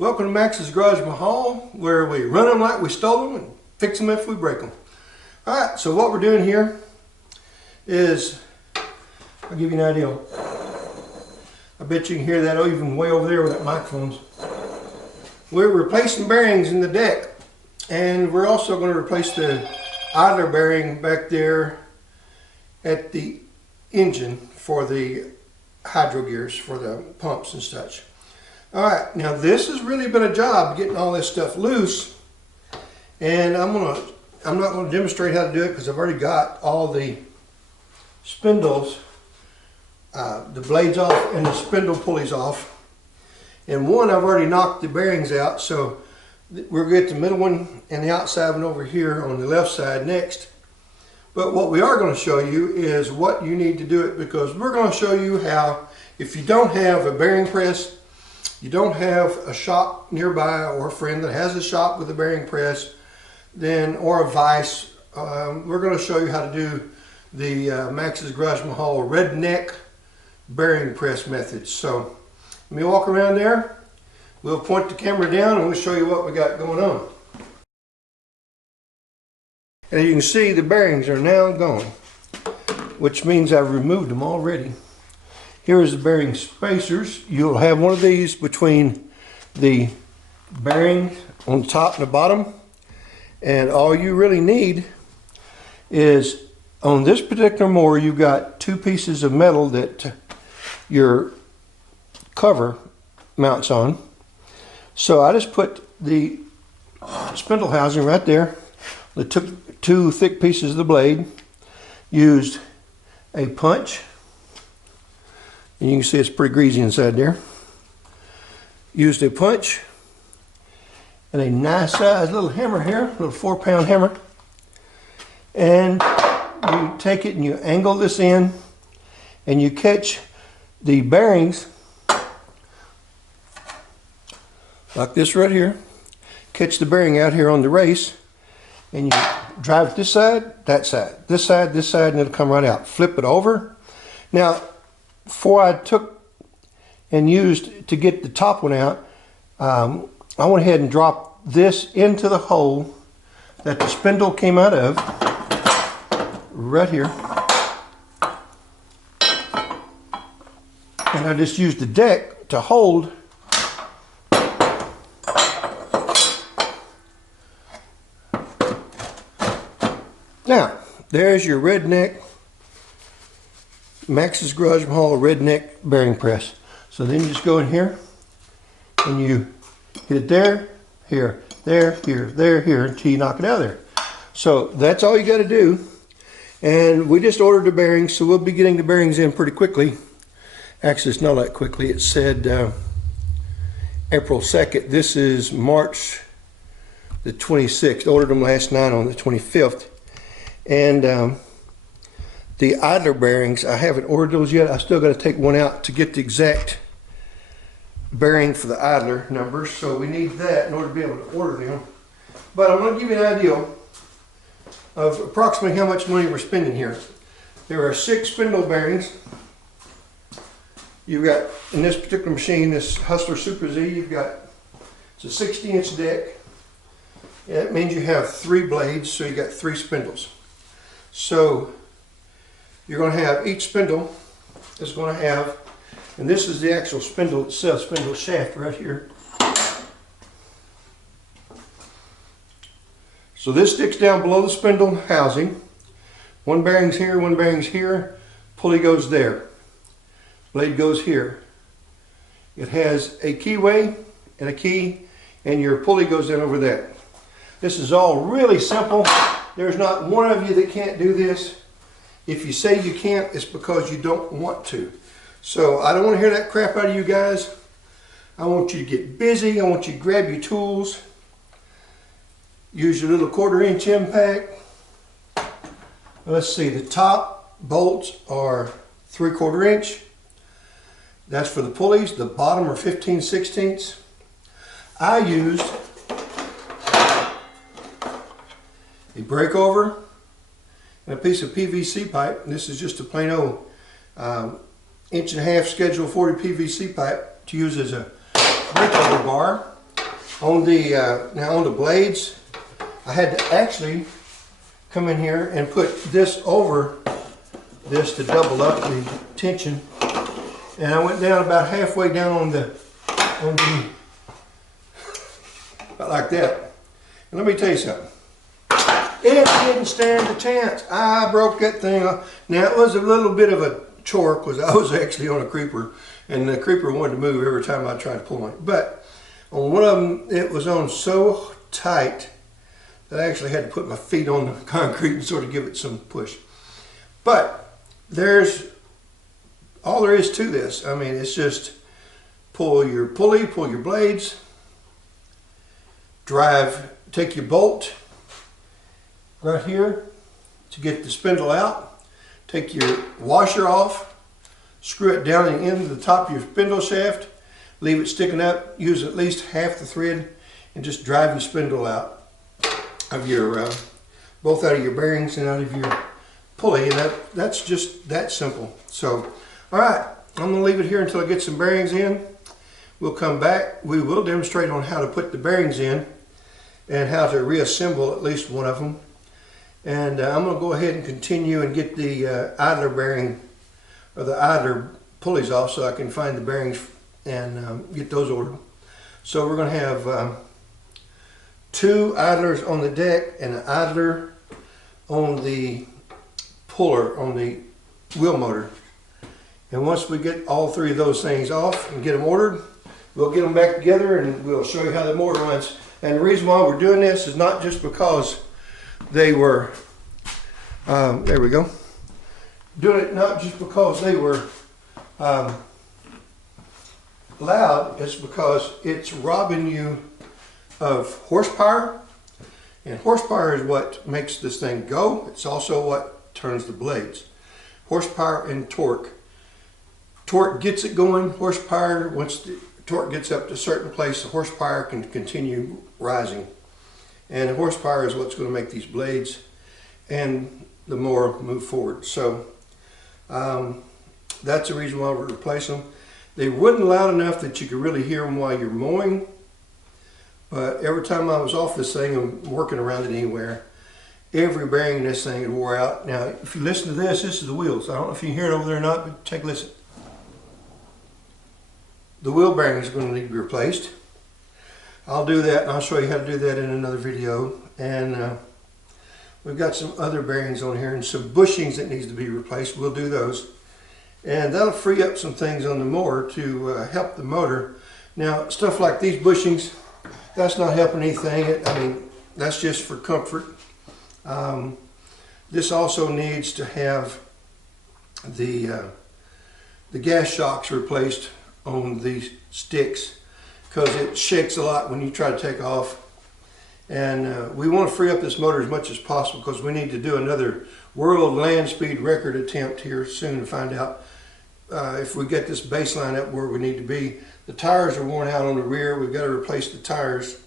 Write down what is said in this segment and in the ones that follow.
Welcome to MaxsGarajMahal, where we run them like we stole them and fix them if we break them. Alright, so what we're doing here is, I'll give you an idea. I bet you can hear that even way over there with that microphones. We're replacing bearings in the deck, and we're also going to replace the idler bearing back there at the engine for the hydro gears for the pumps and such. Alright, now this has really been a job getting all this stuff loose, and I'm not going to demonstrate how to do it because I've already got all the spindles, the blades off and the spindle pulleys off. And one I've already knocked the bearings out, so we'll get the middle one and the outside one over here on the left side next. But what we are going to show you is what you need to do it, because we're going to show you how, if you don't have a bearing press, you don't have a shop nearby or a friend that has a shop with a bearing press, then or a vise, we're going to show you how to do the MaxsGarajMahal redneck bearing press method. So let me walk around there. We'll point the camera down and we'll show you what we got going on. As you can see, the bearings are now gone, which means I've removed them already. Here is the bearing spacers. You'll have one of these between the bearing on the top and the bottom, and all you really need is, on this particular mower, you've got two pieces of metal that your cover mounts on. So I just put the spindle housing right there. I took two thick pieces of the blade, used a punch, and you can see it's pretty greasy inside there. Used a punch and a nice size little hammer here, a little 4-pound hammer. And you take it and you angle this in and you catch the bearings like this right here. Catch the bearing out here on the race and you drive it this side, that side, this side, and it'll come right out. Flip it over. Now, before I took and used to get the top one out, I went ahead and dropped this into the hole that the spindle came out of, right here. And I just used the deck to hold Now, there's your redneck MaxsGarajMahal redneck bearing press. So then you just go in here and you hit it there, here, there, here, there, here, until you knock it out of there. So that's all you got to do. And we just ordered the bearings, so we'll be getting the bearings in pretty quickly. Actually, it's not that quickly. It said April 2nd. This is March the 26th. Ordered them last night on the 25th. And the idler bearings, I haven't ordered those yet. I still got to take one out to get the exact bearing for the idler numbers. So we need that in order to be able to order them. But I'm going to give you an idea of approximately how much money we're spending here. There are 6 spindle bearings. You've got, in this particular machine, this Hustler Super Z, you've got, it's a 60-inch deck. That means you have 3 blades, so you got 3 spindles. So you're going to have, each spindle is going to have, and this is the actual spindle itself, spindle shaft right here. So this sticks down below the spindle housing. One bearing's here, one bearing's here. Pulley goes there. Blade goes here. It has a keyway and a key, and your pulley goes in over that. This is all really simple. There's not one of you that can't do this. If you say you can't, it's because you don't want to. So I don't want to hear that crap out of you guys. I want you to get busy. I want you to grab your tools. Use your little 1/4-inch impact. Let's see, the top bolts are 3/4 inch. That's for the pulleys. The bottom are 15/16. I used a breakover and a piece of PVC pipe. This is just a plain old 1.5 schedule 40 PVC pipe to use as a breakover bar. On the now on the blades, I had to actually come in here and put this over this to double up the tension. And I went down about halfway down on the like that. And let me tell you something. It didn't stand a chance. I broke that thing off. Now it was a little bit of a chore because I was actually on a creeper, and the creeper wanted to move every time I tried to pull on it. But on one of them, it was on so tight that I actually had to put my feet on the concrete and sort of give it some push. But there's all there is to this. I mean, it's just pull your pulley, pull your blades, drive, take your bolt right here to get the spindle out, take your washer off, screw it down in the end of the top of your spindle shaft, leave it sticking up, use at least half the thread, and just drive your spindle out of your, both out of your bearings and out of your pulley, and that's just that simple. So, all right, I'm gonna leave it here until I get some bearings in. We'll come back. We will demonstrate on how to put the bearings in and how to reassemble at least one of them. And I'm gonna go ahead and continue and get the idler bearing, or the idler pulleys off so I can find the bearings and get those ordered. So we're gonna have 2 idlers on the deck and an idler on the puller on the wheel motor. And once we get all 3 of those things off and get them ordered, we'll get them back together and we'll show you how the motor runs. And the reason why we're doing this is not just because they were, there we go, doing it not just because they were loud, it's because it's robbing you of horsepower, and horsepower is what makes this thing go. It's also what turns the blades. Horsepower and torque. Torque gets it going. Horsepower, once the torque gets up to a certain place, the horsepower can continue rising. And horsepower is what's going to make these blades and the mower move forward. So that's the reason why we replace them. They wasn't loud enough that you could really hear them while you're mowing, but every time I was off this thing and working around it anywhere, every bearing in this thing had wore out. Now, if you listen to this, this is the wheels. I don't know if you can hear it over there or not, but take a listen. The wheel bearing is going to need to be replaced. I'll do that, and I'll show you how to do that in another video. And we've got some other bearings on here and some bushings that needs to be replaced. We'll do those. And that'll free up some things on the mower to help the motor. Now, stuff like these bushings, that's not helping anything. I mean, that's just for comfort. This also needs to have the gas shocks replaced on these sticks because it shakes a lot when you try to take off. And we want to free up this motor as much as possible because we need to do another world land speed record attempt here soon to find out if we get this baseline up where we need to be. The tires are worn out on the rear. We've got to replace the tires.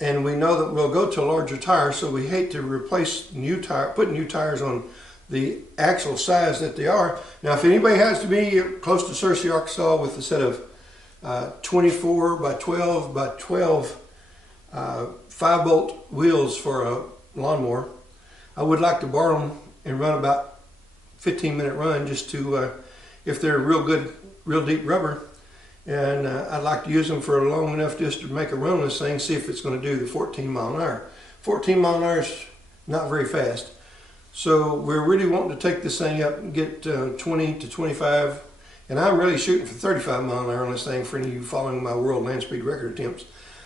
And we know that we'll go to a larger tire, so we hate to replace put new tires on the actual size that they are. Now, if anybody has to be close to Searcy, Arkansas with a set of 24 by 12 by 12 5-bolt wheels for a lawnmower, I would like to borrow them and run about 15-minute run just to, if they're real good, real deep rubber. And I'd like to use them for long enough just to make a run on this thing, see if it's going to do the 14 mile an hour. 14 mile an hour is not very fast. So we're really wanting to take this thing up and get 20 to 25. And I'm really shooting for 35 mile an hour on this thing for any of you following my world land speed record attempts.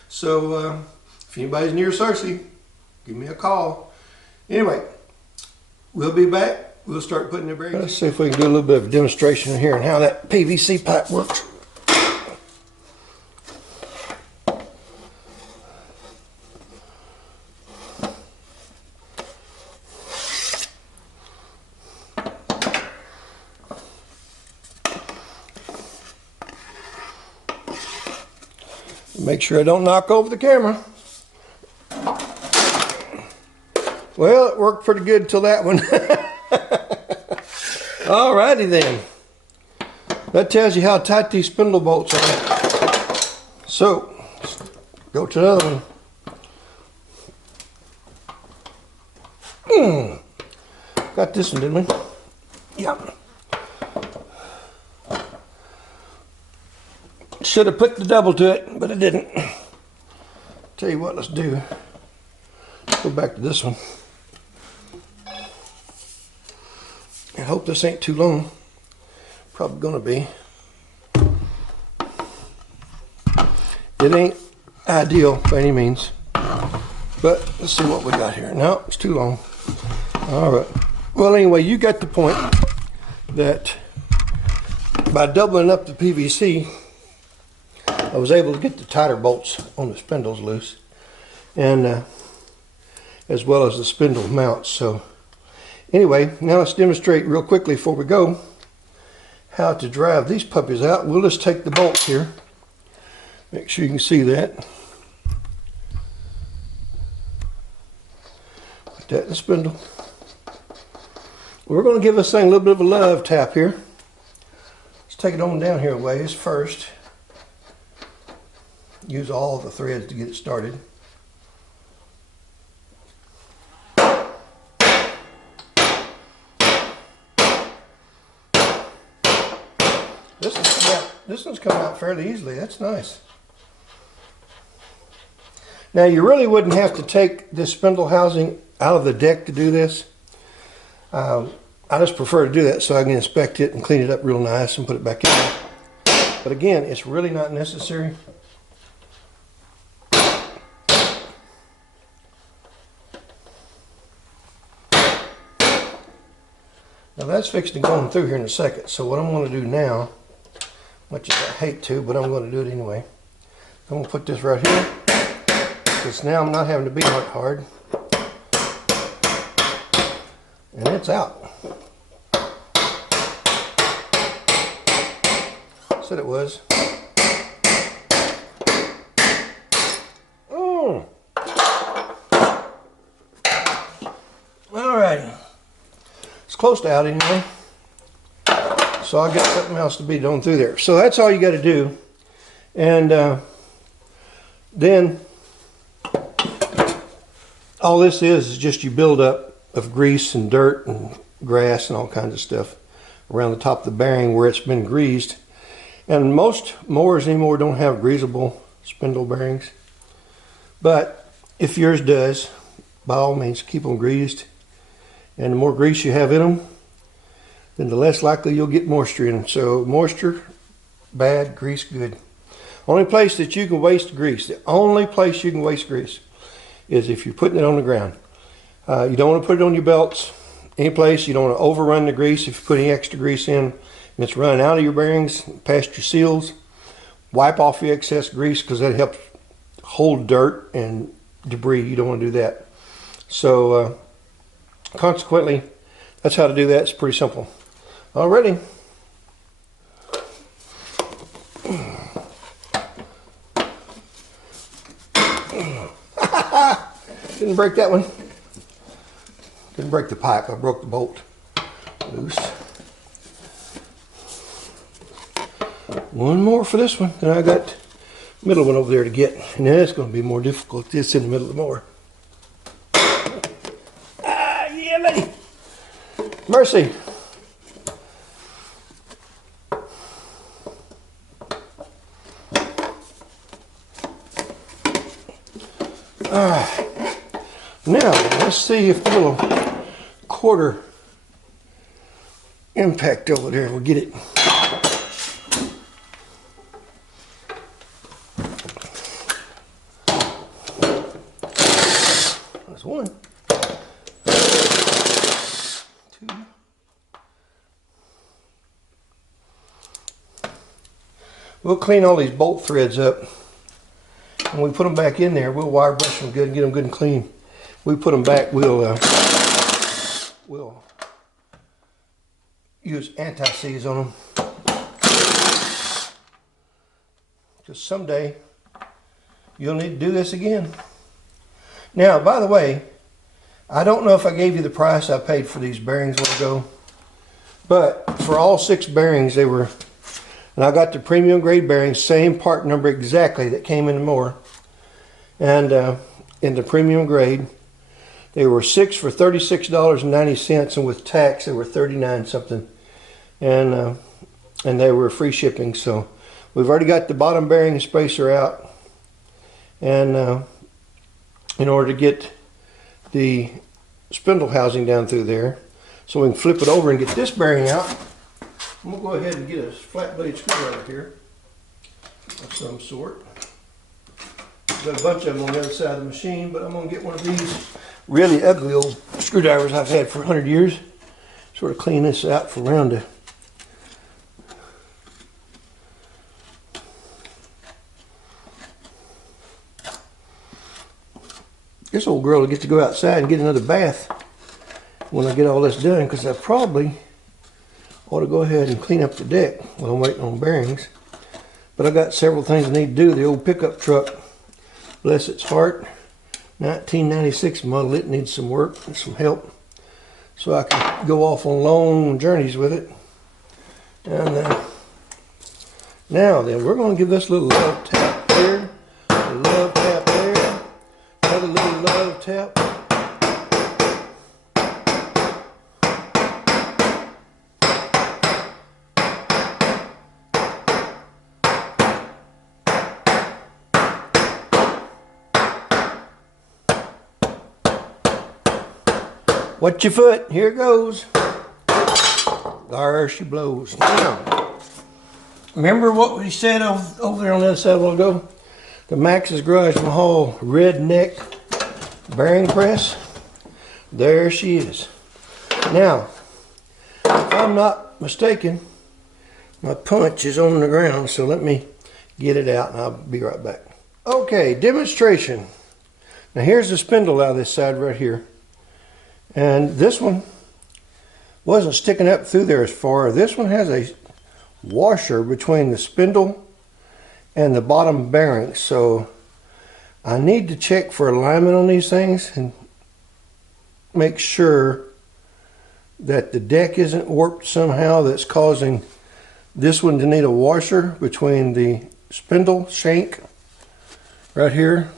So if anybody's near Searcy, give me a call. Anyway, we'll be back. We'll start putting the bearings. Let's see if we can do a little bit of a demonstration here on how that PVC pipe works. Make sure I don't knock over the camera. Well, it worked pretty good till that one. Alrighty then. That tells you how tight these spindle bolts are. So, Go to another one. Got this one, didn't we? Yeah. Should have put the double to it, but I didn't. Tell you what, let's do. Let's go back to this one. I hope this ain't too long. Probably gonna be. It ain't ideal by any means, but let's see what we got here. No, it's too long. All right. Well, anyway, you got the point that by doubling up the PVC, I was able to get the tighter bolts on the spindles loose, and as well as the spindle mounts. So anyway, now let's demonstrate real quickly before we go how to drive these puppies out. We'll just take the bolts here. Make sure you can see that. Put that in the spindle. We're going to give this thing a little bit of a love tap here. Let's take it on down here a ways first. Use all the threads to get it started. This one's come out fairly easily. That's nice. Now you really wouldn't have to take this spindle housing out of the deck to do this. I just prefer to do that so I can inspect it and clean it up real nice and put it back in. But again, it's really not necessary. Now that's fixed and going through here in a second. So what I'm going to do now, much as I hate to, but I'm going to do it anyway. I'm going to put this right here, because now I'm not having to beat it hard. And it's out. Said it was. Alrighty. It's close to out anyway. So I'll get something else to be done through there. So that's all you got to do. And then all this is just you build up of grease and dirt and grass and all kinds of stuff around the top of the bearing where it's been greased. And most mowers anymore don't have greasable spindle bearings. But if yours does, by all means keep them greased. And the more grease you have in them, then the less likely you'll get moisture in them. So moisture, bad, grease, good. Only place that you can waste grease, the only place you can waste grease is if you're putting it on the ground. You don't want to put it on your belts, any place. You don't want to overrun the grease. If you put any extra grease in and it's running out of your bearings, past your seals, wipe off the excess grease because that helps hold dirt and debris. You don't want to do that. So consequently, that's how to do that. It's pretty simple. Alrighty. Didn't break that one. Didn't break the pipe. I broke the bolt loose. One more for this one. Then I got the middle one over there to get. And then it's going to be more difficult. It's in the middle of the mower. Ah, yeah, buddy. Mercy. Now, let's see if the little quarter impact over there will get it. That's one. Two. We'll clean all these bolt threads up. When we put them back in there, we'll wire brush them good and get them good and clean. We put them back, we'll use anti-seize on them. Because someday you'll need to do this again. Now, by the way, I don't know if I gave you the price I paid for these bearings a while ago, but for all 6 bearings, they were, and I got the premium grade bearings, same part number exactly that came in the mower. and in the premium grade. They were 6 for $36.90, and with tax they were 39 something, and they were free shipping. So we've already got the bottom bearing and spacer out, and in order to get the spindle housing down through there, so we can flip it over and get this bearing out, I'm going to go ahead and get a flat blade screwdriver here of some sort. Got a bunch of them on the other side of the machine, but I'm going to get one of these really ugly old screwdrivers I've had for 100 years. Sort of clean this out for around the this old girl will get to go outside and get another bath when I get all this done, because I probably ought to go ahead and clean up the deck while I'm waiting on bearings. But I got several things I need to do. The old pickup truck, bless its heart, 1996 model, it needs some work and some help, so I can go off on long journeys with it. And now then, we're going to give this a little love tap there, a love tap there, another little love tap. Watch your foot, here it goes. There she blows. Now, remember what we said over there on the other side a while ago? The MaxsGarajMahal red neck bearing press. There she is. Now, if I'm not mistaken, my punch is on the ground, so let me get it out and I'll be right back. Okay, demonstration. Now here's the spindle out of this side right here. And this one wasn't sticking up through there as far. This one has a washer between the spindle and the bottom bearing. So I need to check for alignment on these things and make sure that the deck isn't warped somehow that's causing this one to need a washer between the spindle shank right here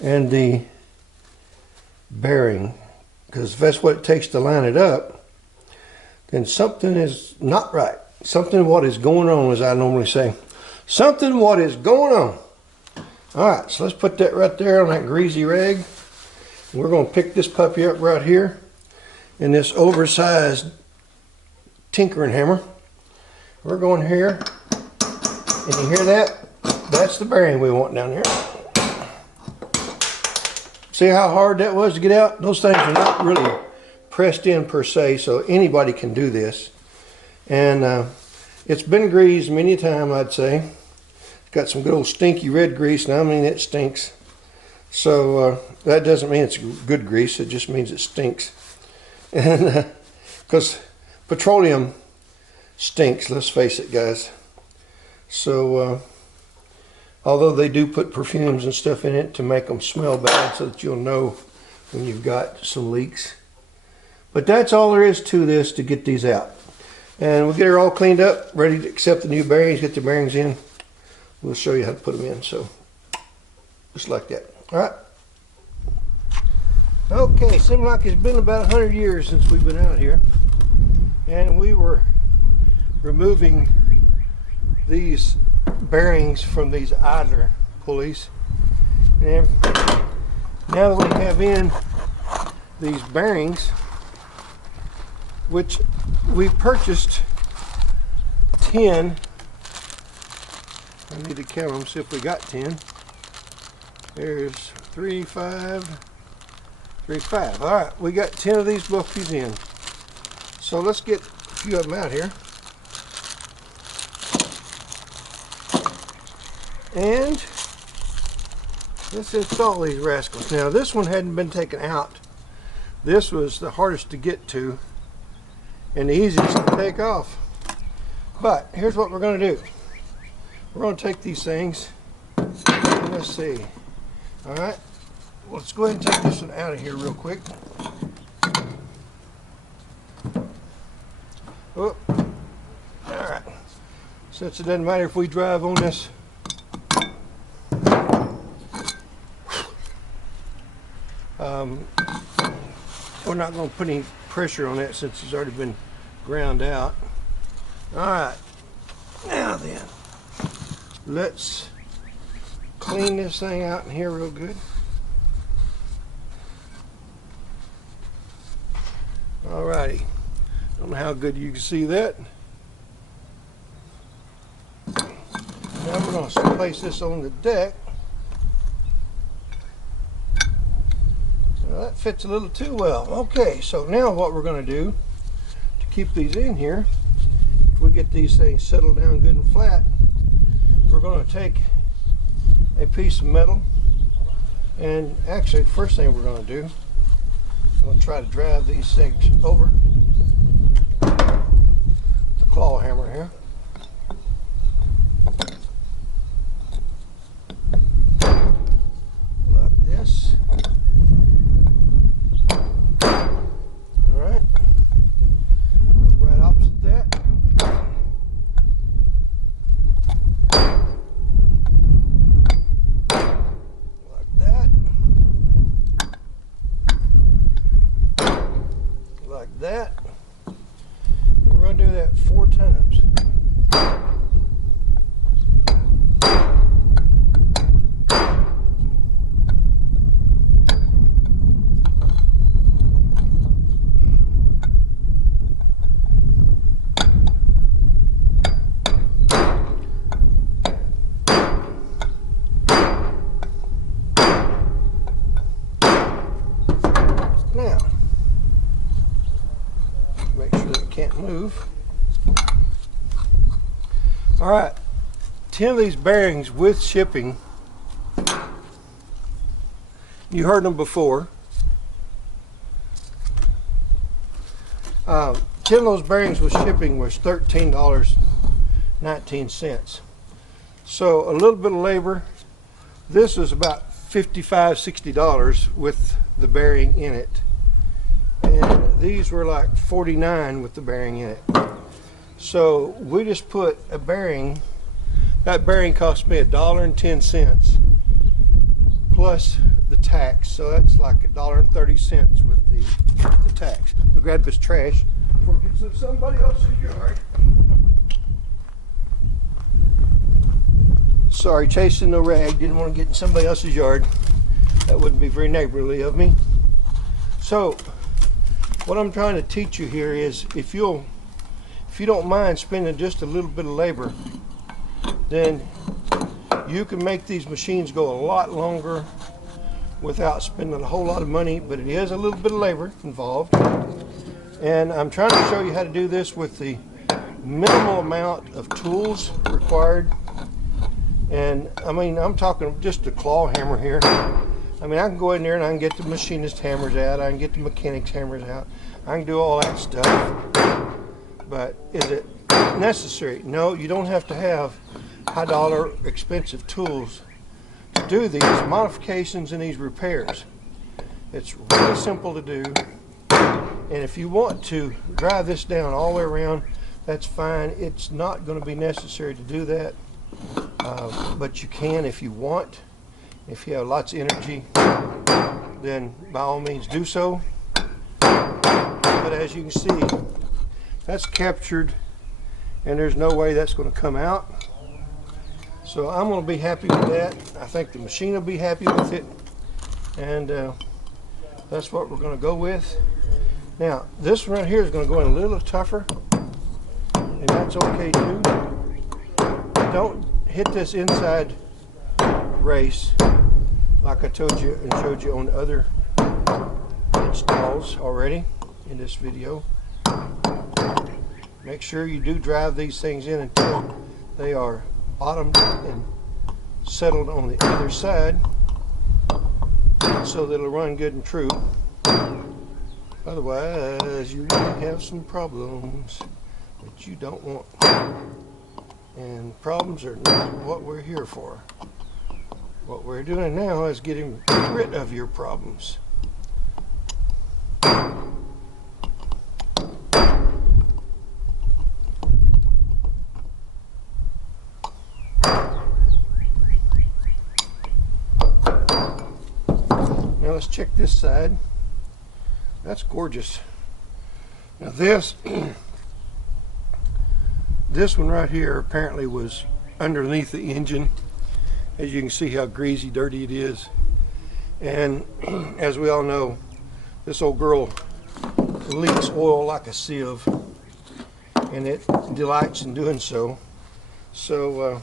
and the bearing. Because if that's what it takes to line it up, then something is not right. Something what is going on, as I normally say. Something what is going on. Alright, so let's put that right there on that greasy rag. And we're going to pick this puppy up right here in this oversized tinkering hammer. We're going here, and you hear that? That's the bearing we want down here. See how hard that was to get out? Those things are not really pressed in per se, so anybody can do this. And it's been greased many a time, I'd say. It's got some good old stinky red grease, and I mean it stinks. So that doesn't mean it's good grease, it just means it stinks. And because petroleum stinks, let's face it, guys. So although they do put perfumes and stuff in it to make them smell bad so that you'll know when you've got some leaks. But that's all there is to this to get these out. And we'll get her all cleaned up, ready to accept the new bearings, get the bearings in. We'll show you how to put them in, so just like that. All right. Okay, seems like it's been about 100 years since we've been out here. And we were removing these bearings from these idler pulleys, and now that we have in these bearings, which we purchased 10, I need to count them, see if we got 10. There's 3, 5, 3, 5. All right, we got 10 of these buffies in, so let's get a few of them out here. And let's install these rascals. Now this one hadn't been taken out. This was the hardest to get to and the easiest to take off. But here's what we're going to do. We're going to take these things and let's see. Alright, well, let's go ahead and take this one out of here real quick. Oh. Alright, since it doesn't matter if we drive on this We're not going to put any pressure on that since it's already been ground out. All right, now then, let's clean this thing out in here real good. All righty, don't know how good you can see that. Now we're going to place this on the deck. Well, that fits a little too well. Okay, so now what we're going to do to keep these in here, if we get these things settled down good and flat, we're going to take a piece of metal, and actually the first thing we're going to do, I'm going to try to drive these things over the claw hammer here. Like this. Alright. Right opposite that. Like that. Like that. And we're going to do that 4 times. Now, make sure that it can't move. All right, 10 of these bearings with shipping. You heard them before. 10 of those bearings with shipping was $13.19. So a little bit of labor. This is about $55–60 with the bearing in it, and these were like $49 with the bearing in it. So we just put a bearing. That bearing cost me $1.10 plus the tax, so that's like $1.30 with the tax. We'll grab this trash before it gets to somebody else's yard. Sorry, chasing the rag. Didn't want to get in somebody else's yard. That wouldn't be very neighborly of me. So what I'm trying to teach you here is, if you don't mind spending just a little bit of labor, then you can make these machines go a lot longer without spending a whole lot of money, but it is a little bit of labor involved. And I'm trying to show you how to do this with the minimal amount of tools required. And I mean, I'm talking just a claw hammer here. I mean, I can go in there and I can get the machinist hammers out, I can get the mechanics hammers out, I can do all that stuff. But is it necessary? No, you don't have to have high dollar expensive tools to do these modifications and these repairs. It's really simple to do, and if you want to drive this down all the way around, that's fine. It's not going to be necessary to do that, but you can if you want. If you have lots of energy, then by all means do so. But as you can see, that's captured, and there's no way that's going to come out. So I'm going to be happy with that. I think the machine will be happy with it, and that's what we're going to go with. Now this one right here is going to go in a little tougher, and that's okay too. Don't hit this inside race like I told you and showed you on other installs already in this video. Make sure you do drive these things in until they are bottomed and settled on the other side, so that it'll run good and true. Otherwise, you will have some problems that you don't want. And problems are not what we're here for. What we're doing now is getting rid of your problems. Now let's check this side. That's gorgeous. Now this this one right here apparently was underneath the engine. As you can see how greasy, dirty it is. And as we all know, this old girl leaks oil like a sieve, and it delights in doing so. So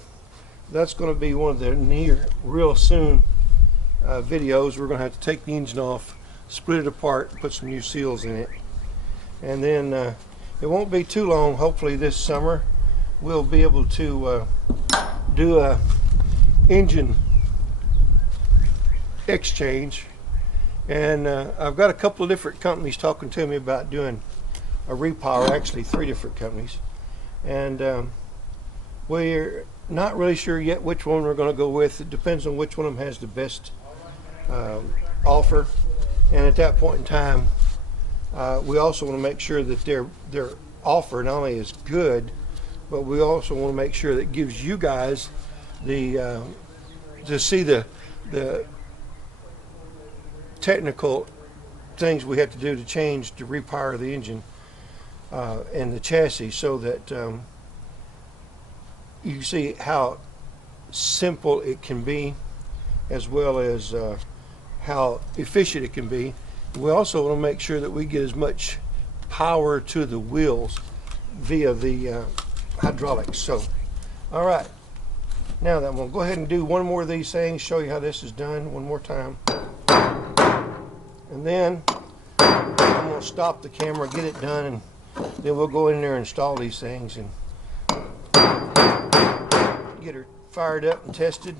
that's going to be one of the real soon videos. We're going to have to take the engine off, split it apart, put some new seals in it, and then it won't be too long. Hopefully this summer we'll be able to do a engine exchange. And I've got a couple of different companies talking to me about doing a repower, actually 3 different companies, and we're not really sure yet which one we're going to go with. It depends on which one of them has the best offer, and at that point in time we also want to make sure that their offer not only is good, but we also want to make sure that it gives you guys the to see the technical things we have to do to change to repower the engine and the chassis, so that you see how simple it can be, as well as how efficient it can be. We also want to make sure that we get as much power to the wheels via the hydraulics. So, all right, now then, I'm going to go ahead and do one more of these things, show you how this is done one more time, and then I'm going to stop the camera, get it done, and then we'll go in there and install these things and get her fired up and tested.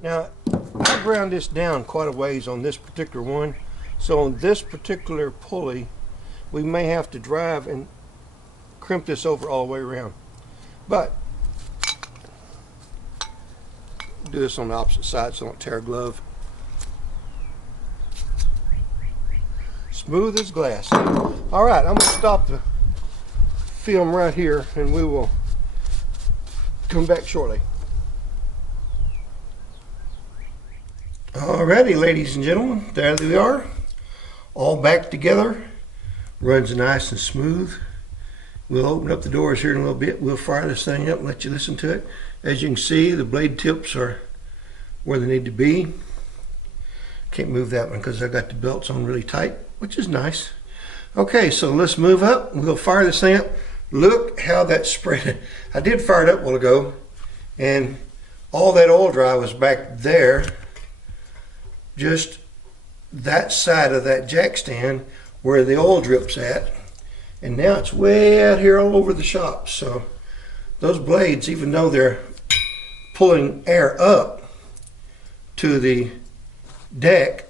Now, I ground this down quite a ways on this particular one, so on this particular pulley we may have to drive and crimp this over all the way around, but do this on the opposite side so I don't tear a glove. Smooth as glass. All right, I'm going to stop the film right here and we will come back shortly. Alrighty, ladies and gentlemen, there we are, all back together. Runs nice and smooth. We'll open up the doors here in a little bit. We'll fire this thing up and let you listen to it. As you can see, the blade tips are where they need to be. Can't move that one because I got the belts on really tight, which is nice. Okay, so let's move up. We'll fire this thing up. Look how that spread. I did fire it up a while ago, and all that oil dry was back there, just that side of that jack stand where the oil drips at, and now it's way out here all over the shop. So those blades, even though they're pulling air up to the deck,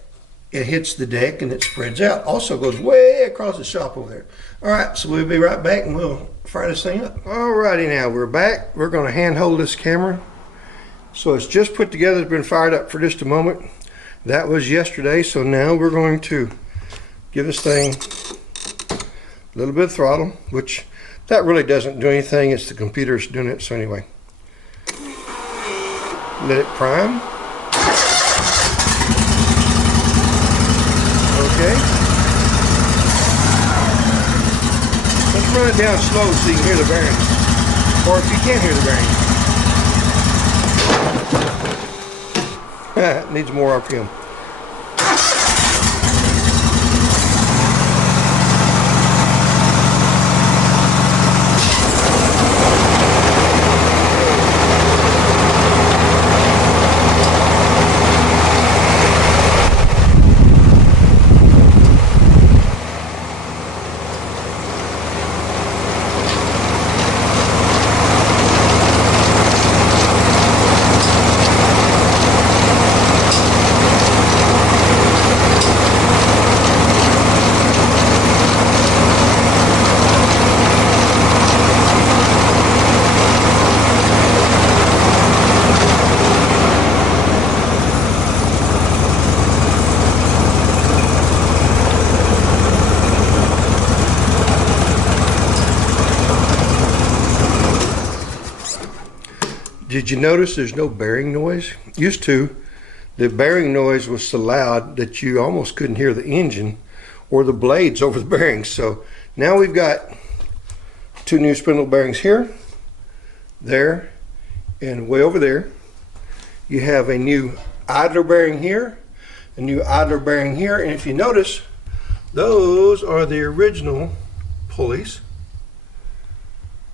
it hits the deck and it spreads out. Also goes way across the shop over there. All right, so we'll be right back and we'll fire this thing up. Alrighty, now we're back. We're going to hand hold this camera. So it's just put together, it's been fired up for just a moment. That was yesterday, so now we're going to give this thing a little bit of throttle, which that really doesn't do anything. It's the computer's doing it. So anyway, let it prime. Okay. Let's run it down slow so you can hear the bearings, or if you can't hear the bearings. It needs more RPM. Did you notice there's no bearing noise? Used to, the bearing noise was so loud that you almost couldn't hear the engine or the blades over the bearings. So now we've got 2 new spindle bearings here, there, and way over there. You have a new idler bearing here, a new idler bearing here, and if you notice, those are the original pulleys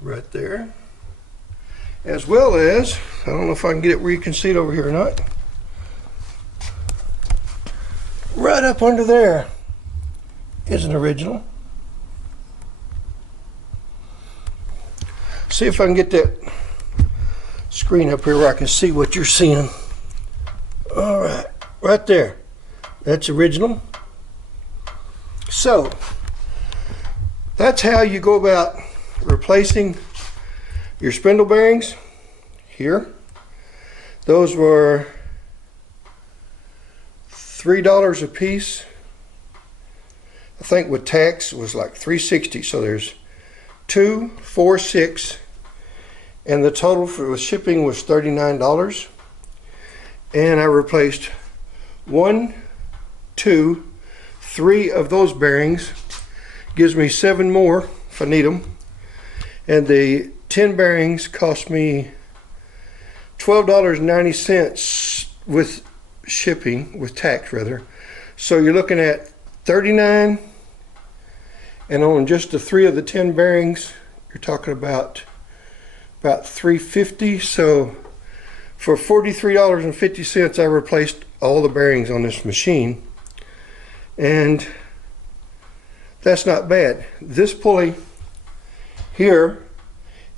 right there, as well as, I don't know if I can get it where you can see it over here or not, right up under there is an original. See if I can get that screen up here where I can see what you're seeing. All right, right there, that's original. So that's how you go about replacing your spindle bearings here. Those were $3 a piece. I think with tax it was like $3.60. So there's 2, 4, 6, and the total for the shipping was $39. And I replaced 1, 2, 3 of those bearings. Gives me 7 more if I need them. And the 10 bearings cost me $12.90 with shipping, with tax rather. So you're looking at $39, and on just the 3 of the 10 bearings you're talking about $3.50. So for $43.50 I replaced all the bearings on this machine, and that's not bad. This pulley here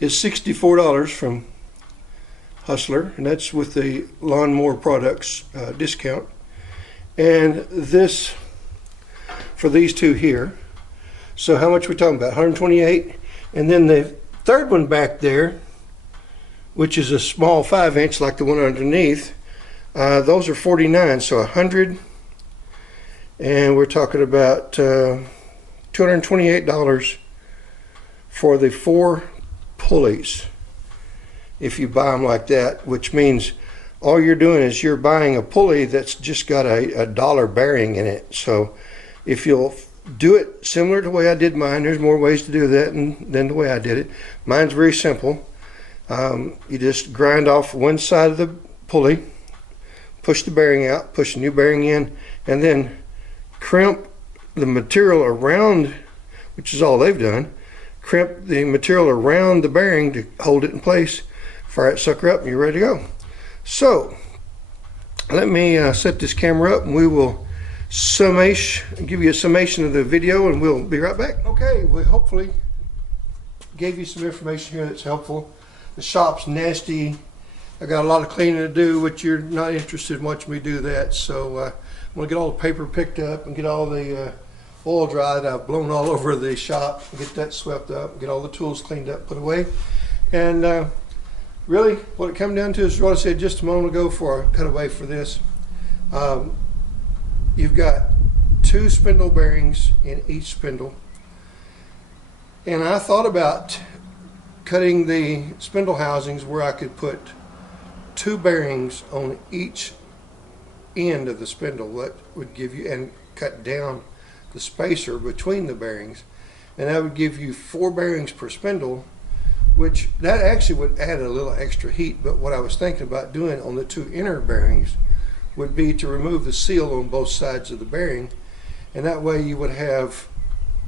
is $64 from Hustler, and that's with the Lawnmower Products discount. And this for these 2 here. So how much are we talking about? $128. And then the third one back there, which is a small 5-inch like the one underneath, those are $49. So $100, and we're talking about $228 for the 4 pulleys if you buy them like that, which means all you're doing is you're buying a pulley that's just got a dollar bearing in it. So if you'll do it similar to the way I did mine, there's more ways to do that than the way I did it. Mine's very simple. You just grind off one side of the pulley, push the bearing out, push a new bearing in, and then crimp the material around, which is all they've done, crimp the material around the bearing to hold it in place, fire that sucker up, and you're ready to go. So let me set this camera up, and we will give you a summation of the video, and we'll be right back. Okay, we hopefully gave you some information here that's helpful. The shop's nasty. I got a lot of cleaning to do, which you're not interested in watching me do that. So I'm gonna get all the paper picked up and get all the oil dry that I've blown all over the shop, and get that swept up, get all the tools cleaned up, put away. And really what it comes down to is what I said just a moment ago before I cut away for this. You've got 2 spindle bearings in each spindle, and I thought about cutting the spindle housings where I could put 2 bearings on each end of the spindle. That would give you, and cut down the spacer between the bearings, and that would give you 4 bearings per spindle, which that actually would add a little extra heat. But what I was thinking about doing on the 2 inner bearings would be to remove the seal on both sides of the bearing, and that way you would have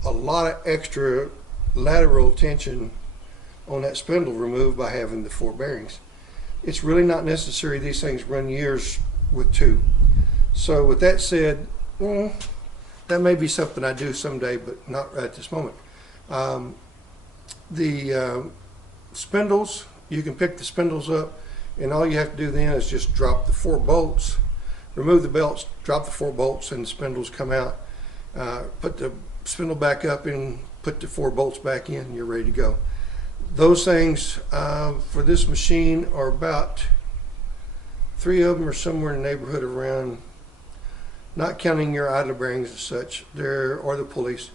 a lot of extra lateral tension on that spindle removed by having the 4 bearings. It's really not necessary. These things run years with 2. So with that said, that may be something I do someday, but not right at this moment. The spindles, you can pick the spindles up, and all you have to do then is just drop the 4 bolts, remove the belts, drop the 4 bolts, and the spindles come out. Put the spindle back up and put the 4 bolts back in, and you're ready to go. Those things for this machine are about, 3 of them are somewhere in the neighborhood of around, not counting your idler bearings and such, or the pulleys.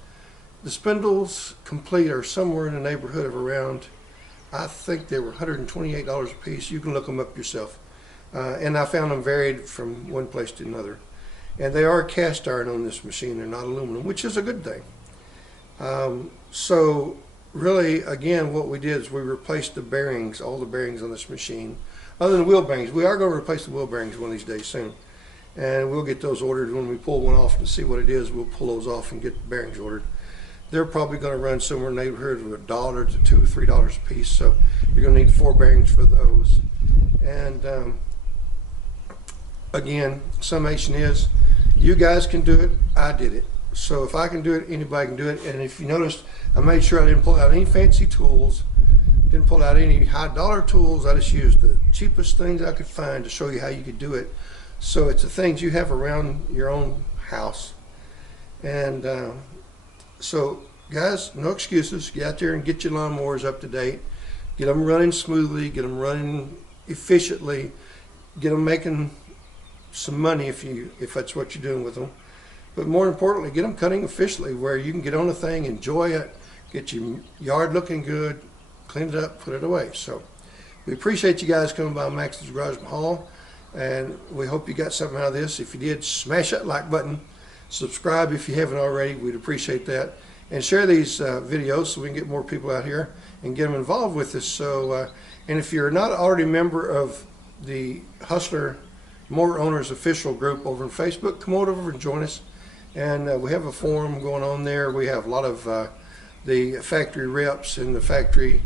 The spindles complete are somewhere in the neighborhood of around I think they were $128 a piece. You can look them up yourself. And I found them varied from one place to another. And they are cast iron on this machine. They're not aluminum, which is a good thing. So really, again, what we did is we replaced the bearings, all the bearings on this machine, other than the wheel bearings. We are going to replace the wheel bearings one of these days soon. And we'll get those ordered. When we pull one off to see what it is, we'll pull those off and get the bearings ordered. They're probably going to run somewhere in the neighborhood of $1 to $2 or $3 a piece. So you're going to need 4 bearings for those. And again, summation is, you guys can do it. I did it. So if I can do it, anybody can do it. And if you noticed, I made sure I didn't pull out any fancy tools, didn't pull out any high dollar tools. I just used the cheapest things I could find to show you how you could do it. So it's the things you have around your own house. And so guys, no excuses. Get out there and get your lawnmowers up to date. Get them running smoothly, get them running efficiently, get them making some money if that's what you're doing with them. But more importantly, get them cutting efficiently where you can get on the thing, enjoy it, get your yard looking good, clean it up, put it away. So we appreciate you guys coming by Max's Garage Mahal, and we hope you got something out of this. If you did, smash that like button, subscribe if you haven't already. We'd appreciate that, and share these videos so we can get more people out here and get them involved with this. So and if you're not already a member of the Hustler Motor Owners official group over on Facebook, come on over and join us. And we have a forum going on there. We have a lot of the factory reps and the factory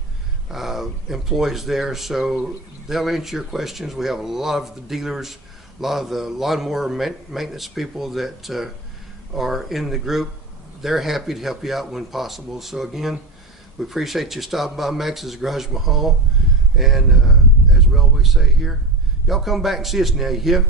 employees there, so they'll answer your questions. We have a lot of the dealers, a lot of the lawnmower maintenance people that are in the group. They're happy to help you out when possible. So again, we appreciate you stopping by Max's Garage Mahal. And as we always say here, y'all come back and see us now, you hear?